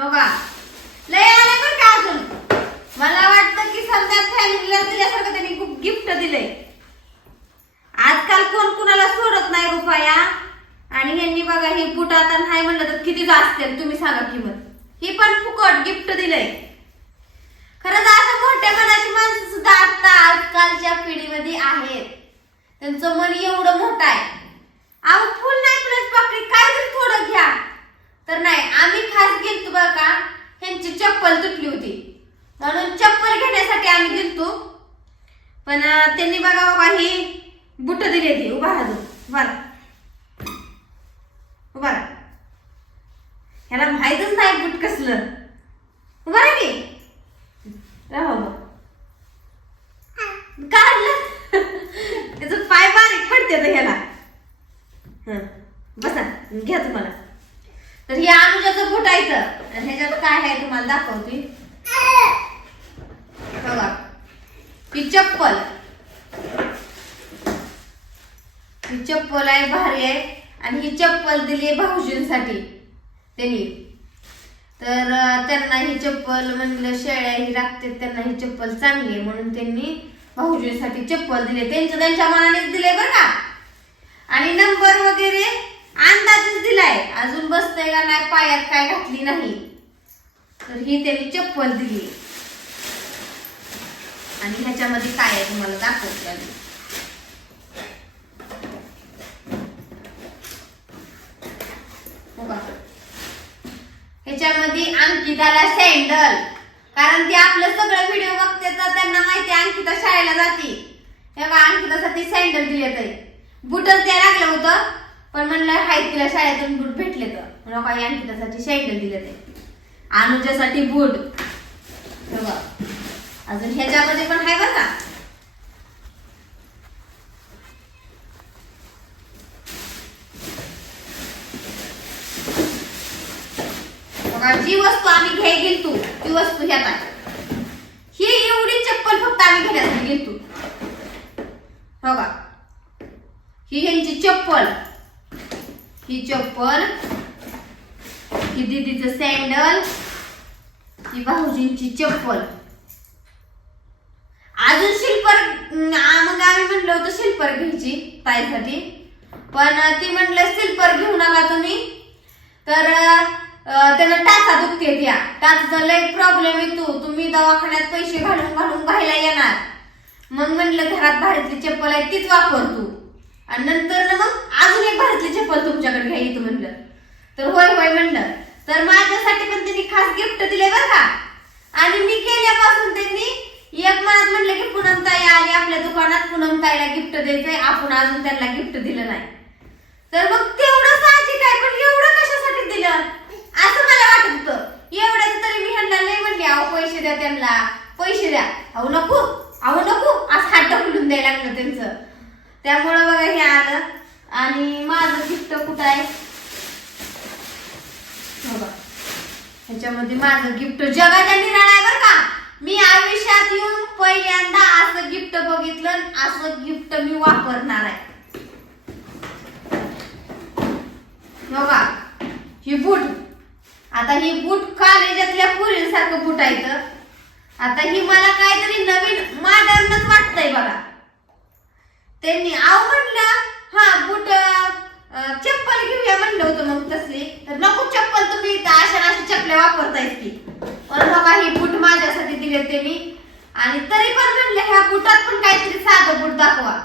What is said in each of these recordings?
हो का? लय आले बरं का अजून? मला वाटतं की समजा फॅमिलीला दिल्यासारखं त्यांनी खूप गिफ्ट दिलंय. आजकाल कोण कुणाला सोडत नाही रुपया? आणि ह्यांनी बघा हे बुट आता नाही म्हणलं तर किती जास्त तुम्ही सांगा किंमत. ही पण फुकट गिफ्ट दिलंय. खरंच असं मोठ्या मनाची माणसं सुद्धा आता आजकालच्या पिढीमध्ये आहेत. त्यांचं मन एवढं मोठं आहे अहो फुल नाही प्लस पाकळी काय तरी थोडं घ्या तर नाही आम्ही खास गेलतो बघा का त्यांची चप्पल तुटली होती. म्हणून चप्पल घेण्यासाठी आम्ही गेलतो. पण त्यांनी बघा बाबा ही बुट दिली ती उभा राहतो उभा उभा ह्याला माहीतच नाही बुट कसलं. उभा राहा की. राहा काढलं. त्याचं पाय बारीक पडते तर ह्याला. बसा. घ्या तुम्हाला. तर हे अनुजाचं बुट आहे तर आणि ह्याच्यात काय आहे तुम्हाला दाखवते? बघा. ही चप्पल. ही चप्पल आहे भारी आहे. आणि ही चप्पल दिली आहे भाऊजींसाठी. त्यांनी. तर त्यांना ही चप्पल म्हणलं शेळ्या ही राखते त्यांना ही चप्पल चांगली आहे म्हणून त्यांनी भाऊजींसाठी चप्पल दिले त्यांच्या त्यांच्या मनानेच दिले बरं का? आणि नंबर वगैरे अंदाजच दिलाय. अजून बसतंय का नाही पायात काय घातली नाही. तर ही त्याने चप्पल दिली. आणि ह्याच्यामध्ये काय आहे तुम्हाला दाखवते ह्याच्यामध्ये अंकिताला सँडल कारण ते आपलं सगळं व्हिडिओ बघते तर त्यांना माहिती आहे अंकिता शाळेला जाते. तेव्हा अंकितासाठी सँडल दिले ते बुटच त्या लागलं होतं. पण म्हणलं हाय तिला शाळेतून बूट भेटले तर. म्हणून काही हो, अंकितासाठी सायकल दिले ते. अनुजासाठी बूट अजून ह्याच्यामध्ये पण आहे बघा. बघा जी वस्तू आम्ही घ्याय गेलतो ती. वस्तू ह्यात आहे. ही एवढी चप्पल फक्त आम्ही घेण्यासाठी गेलतो हो का ही ह्यांची चप्पल. ही चप्पल ही दीदीचं सँडल ही भाऊजींची चप्पल. अजून शिल्पर मग आम्ही म्हणलं होतं शिल्पर घ्यायची ताईसाठी. पण ती म्हटलं शिल्पर घेऊ नका तुम्ही. तर त्याला टाचा दुखते त्या टाचा लय प्रॉब्लेम येतो तुम्ही दवाखान्यात पैसे घालून घालून घायला येणार. मग म्हणलं घरात भारीतली चप्पल आहे तीच वापर तू. आणि नंतर ना मग अजून एक भारतीय चप्पल तुमच्याकडे घ्या येतो म्हणलं. तर होय होय म्हणलं. तर माझ्यासाठी पण त्यांनी खास गिफ्ट दिले बरं का. आणि मी केल्यापासून त्यांनी एक मनात म्हणलं की पूनम ताई आली आपल्या दुकानात पूनम ताईला गिफ्ट द्यायचंय. आपण अजून त्यांना गिफ्ट दिलं नाही. तर मग तेवढं साहजिक आहे पण एवढं कशासाठी दिलं? असं मला वाटत होतं. एवढ्याच तरी मी ह्यांना नाही म्हणले अहो पैसे द्या त्यांना. पैसे द्या. अहो नको. अहो नको. असं हात ढकलून द्यायला लागलं त्यांचं. त्यामुळं बघा हे आलं. आणि माझं गिफ्ट कुठं आहे? बघा. ह्याच्यामध्ये माझं गिफ्ट. जगाच्या निराळा आहे बरं का? मी आयुष्यात येऊन पहिल्यांदा असं गिफ्ट बघितलं असं गिफ्ट मी वापरणार आहे. बघा ही बूट. आता ही बूट कॉलेजातल्या पुरीसारखं बूट आहे तर आता ही मला काहीतरी नवीन मॉडर्नच वाटतंय बघा. त्यांनी आव म्हणलं हा बूट चप्पल घेऊया म्हणलं होतं मग तसली. तर नको चप्पल तुम्ही इथं अशा अशा चपल्या वापरतायत की. पण बघा ही बूट माझ्यासाठी दिले त्यांनी. आणि तरी पण म्हणलं ह्या बुटात पण काहीतरी साधं बूट दाखवा.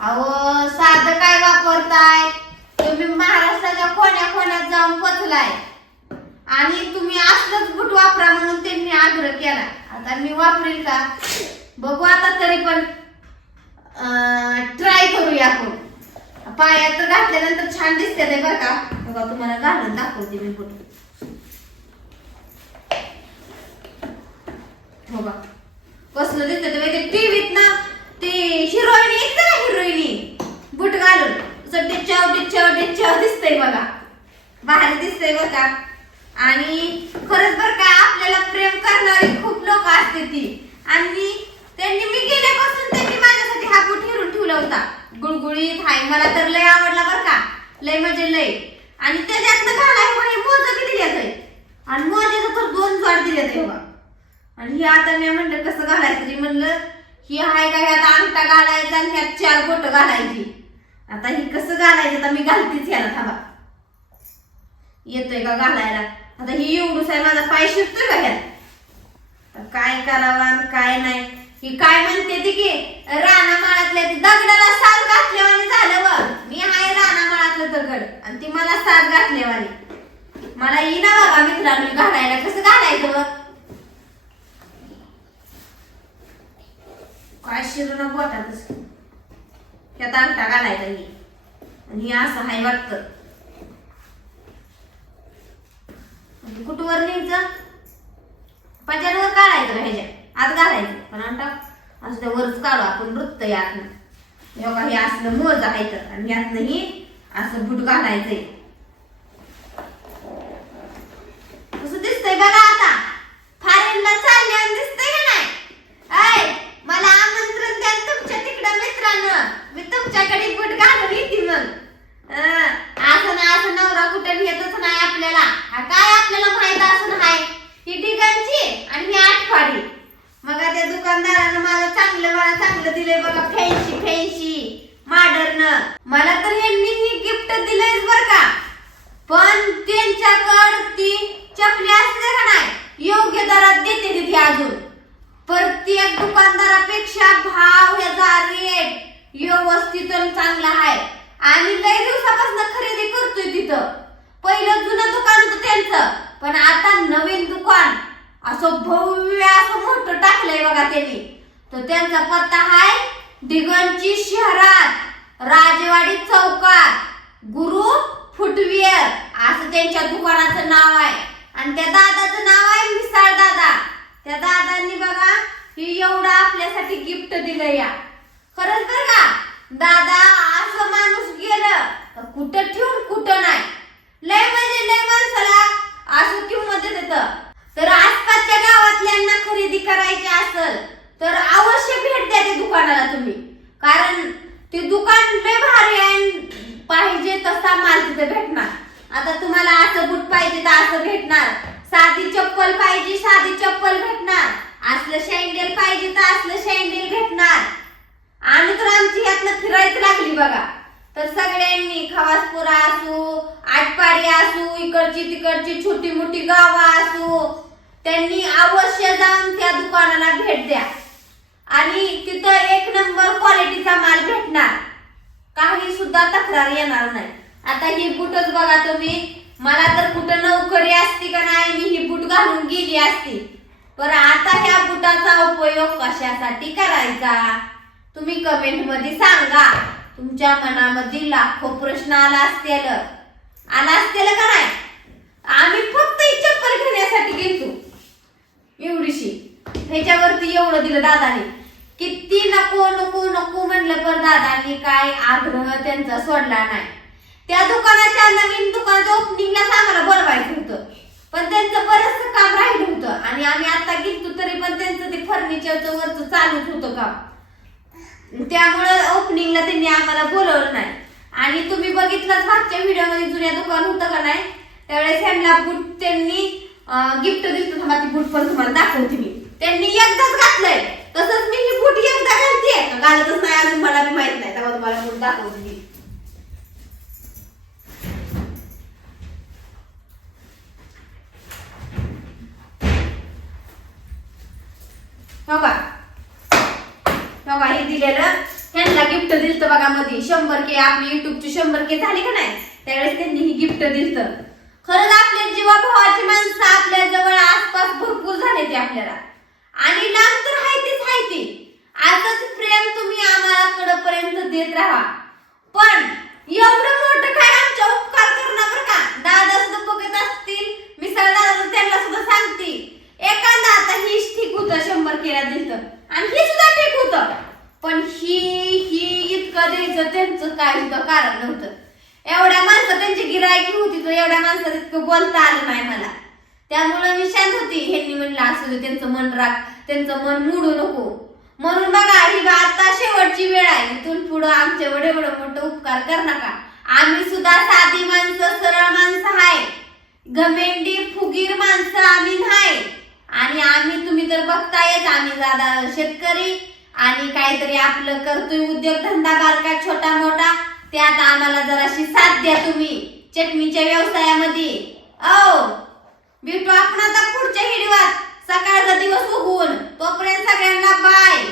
अहो साधं काय वापरताय? तुम्ही महाराष्ट्राच्या कोण्या कोण्यात जाऊन पोचलाय. आणि तुम्ही असलंच बूट वापरा म्हणून त्यांनी आग्रह केला. आता मी वापरेल का? बघू आता तरी पण. ट्राय करूया आपण. पायात घातल्यानंतर छान दिसते ते बरं का? बघा तुम्हाला घालून दाखवते मी फोटो. हो बा कसलं दिसत ते टीव्हीत ना ते हिरोईन येते ना हिरोईनी बूट घालून. असं डिच्चाव डिच्चाव डिच्चाव दिसतंय बघा. बाहेर दिसतंय बरं का? आणि खरंच बरं का आपल्याला प्रेम करणारी खूप लोक असते ती. आणि त्यांनी मी गेल्यापासून त्यांनी माझ्यासाठी हा बूट हिरून ठेवला होता. गुळगुळीत हाय मला तर लय आवडला बरं का. लय म्हणजे लय. आणि त्याच्यातनं घालाय बघा हे मोज किती दिल्यात आणि मोजाचं तर दोन जोड दिले तेव्हा आणि हे आता मी म्हणलं कसं घालायचं? तरी म्हणलं ही हाय का ह्यात अंगठा घालायचा आणि ह्यात चार बोट घालायची. आता ही कसं घालायचं? तर मी घालतीच याला थांबा. येतोय का घालायला? आता ही एवढूच आहे माझा पाय शिकतोय का ह्यात? तर काय करावा आणि काय नाही. ही काय म्हणते ती की राणा माळातल्या ती दगडाला साथ घातल्यावानी झालं व मी आहे राणा माळातलं दगड. आणि ती मला साथ घातल्यावानी. मला येईना बघा मित्रांनो घालायला. कसं घालायचं बघ? काय ना बोटातच त्यात अंगठा घालायचा ही आणि हे असं आहे वाटतं. कुठवर न्यायचं? पंजावर काढायचं ह्याच्या आत घालायचं. पण आता असं त्या वरच काढू आपण नृत्य यातनं. हे हे असलं मोज आहे तर आणि यातनं ही असं बुट घालायचंय कसं दिसतंय बघा आता फॉरेनला चालल्यावर दिसतंय का नाही ऐ मला आमंत्रण द्या न तुमच्या तिकडं मित्रांनो मी तुमच्याकडे बुट घालून येते मग अं, असं ना असं नवरा कुठं येतच नाही आपल्याला हा काय आपल्याला माहीत असं नाही ही ठिकाणची आणि ही आठवाडी मग त्या चांगलं मला चांगलं दिलंय बघा. Fancy fancy modern. मला तर यांनी ही गिफ्ट दिलंयच बर का. पण त्यांच्याकड ती चपली असते का नाही? योग्य दरात देते तिथे अजून. प्रत्येक दुकानदारापेक्षा भाव ह्याचा रेट व्यवस्थित चांगला आहे. आणि लई दिवसापासून खरेदी करतोय तिथं. पहिलं जुनं दुकान होतं त्यांचं. पण आता नवीन दुकान. असं भव्य असं मोठं टाकलंय बघा त्यांनी. तर त्यांचा पत्ता आहे दिगंची शहरात राजवाडी चौकात गुरु फुटवेअर असं त्यांच्या दुकानाचं नाव आहे. आणि त्या दादाचं नाव आहे मिसाळ दादा. त्या दादांनी बघा ही एवढं आपल्यासाठी गिफ्ट दिलं या. खरंच बर का? दादा असं माणूस गेलं कुठं ठेवून कुठं नाही. लय म्हणजे लय माणसाला असं किंमत देत. तर आसपासच्या गावातल्यांना खरेदी करायची असल तर अवश्य भेट द्या त्या दुकानाला तुम्ही. कारण ते दुकान लय भारी आहे पाहिजे तसा माल तिथे भेटणार. आता तुम्हाला असं बूट पाहिजे तर असं भेटणार. साधी चप्पल पाहिजे साधी चप्पल भेटणार. असलं सँडेल पाहिजे तर असलं शँडेल भेटणार. आणि तर आमची यातनं फिरायचं लागली बघा. तर सगळ्यांनी खवासपुरा असू आटपाडी असू इकडची तिकडची छोटी मोठी गावं असू त्यांनी अवश्य जाऊन त्या दुकानाला भेट द्या. आणि तिथं एक नंबर क्वालिटीचा माल भेटणार. काही सुद्धा तक्रार येणार नाही. आता ही बुटच बघा तुम्ही. मला तर कुठं नोकरी असती का नाही मी ही बूट घालून गेली असती. पण आता ह्या बुटाचा उपयोग कशासाठी करायचा? तुम्ही कमेंटमध्ये सांगा. तुमच्या मनामध्ये लाखो प्रश्न आला असतील. आला असतील का नाही? आम्ही फक्त ही चप्पल घेण्यासाठी घेतो एवढीशी. ह्याच्यावरती एवढं दिलं दादाने. किती नको नको नको म्हणलं पण दादांनी काय आग्रह त्यांचा सोडला नाही. त्या दुकानाच्या नवीन दुकानाच्या ओपनिंगलाच आम्हाला बोलवायचं होतं. पण त्यांचं बरंच काम राहिलं होतं आणि आम्ही आता घेतो तरी पण त्यांचं ते फर्निचरचं वरचं चालूच होतं काम. त्यामुळं ओपनिंगला त्यांनी आम्हाला बोलवलं नाही. आणि तुम्ही बघितलंच मागच्या व्हिडिओमध्ये जुन्या दुकान होतं का नाही? त्यावेळेस ह्यांना बूट त्यांनी गिफ्ट दिलं तुम्हाला ती बूट पण तुम्हाला दाखवते मी. त्यांनी एकदाच घातलंय. तसंच मी ही बूट एकदा घालते घालतच नाही अजून मला बी माहीत नाही. तेव्हा तुम्हाला बूट दाखवते मी. हो का? हो का? हे दिलेलं ह्यांना गिफ्ट दिलत बघा मध्ये शंभर के आपली युट्यूबची शंभर के झाली का नाही? त्यावेळेस त्यांनी ही गिफ्ट दिलत. खरंच आपल्या जीवाभावाची माणसं आपल्या जवळ आसपास भरपूर झाले ते आपल्याला. आणि लांब तर आहे आजच प्रेम तुम्ही आम्हाला कडपर्यंत देत राहा. पण एवढं मोठं काय आमच्या उपकार करणार बरं का? दादा सुद्धा बघत असतील. मी दादा त्यांना सुद्धा सांगते एखादा आता हीच ठीक होतं शंभर केला दिसत आणि हे सुद्धा ठीक होतं. पण ही ही इतकं द्यायचं त्यांचं काय सुद्धा कारण नव्हतं. एवढ्या माणसं त्यांची गिरायकी होती तर एवढ्या माणसात इतकं बोलता आलं नाही मला. त्यामुळं मी शांत होती. ह्यांनी म्हणलं असू दे त्यांचं मन राख. त्यांचं मन मोडू नको. म्हणून बघा ही आता शेवटची वेळ आहे. इथून पुढं आमच्या एवढं मोठं उपकार कर नका. आम्ही सुद्धा साधी माणसं सरळ माणसं आहे. घमेंडी फुगीर माणसं आम्ही नाही. आणि आम्ही तुम्ही तर बघतायच आम्ही दादा शेतकरी. आणि काहीतरी आपलं करतोय उद्योगधंदा बारका छोटा मोठा. त्यात आम्हाला जराशी साथ द्या तुम्ही चटणीच्या व्यवसायामध्ये. औ! भेटू आपण आता पुढच्या हिडीवात सकाळचा दिवस उगवून. तोपर्यंत सगळ्यांना बाय